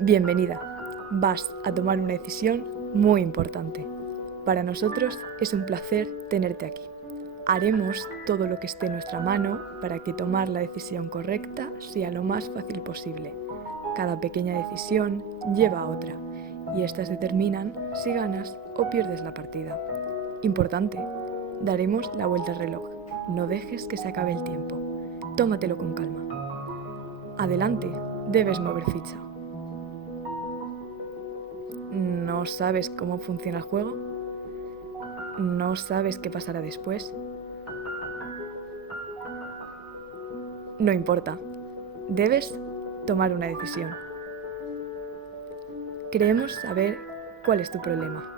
Bienvenida. Vas a tomar una decisión muy importante. Para nosotros es un placer tenerte aquí. Haremos todo lo que esté en nuestra mano para que tomar la decisión correcta sea lo más fácil posible. Cada pequeña decisión lleva a otra y estas determinan si ganas o pierdes la partida. Importante, daremos la vuelta al reloj. No dejes que se acabe el tiempo. Tómatelo con calma. Adelante, debes mover ficha. ¿No sabes cómo funciona el juego? ¿No sabes qué pasará después? No importa. Debes tomar una decisión. Queremos saber cuál es tu problema.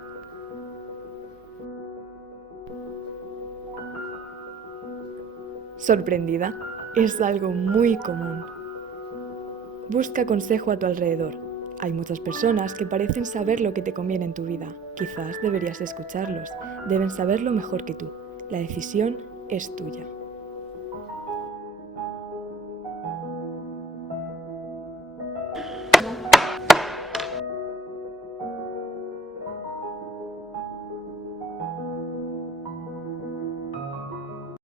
¿Sorprendida? Es algo muy común. Busca consejo a tu alrededor. Hay muchas personas que parecen saber lo que te conviene en tu vida. Quizás deberías escucharlos. Deben saberlo mejor que tú. La decisión es tuya.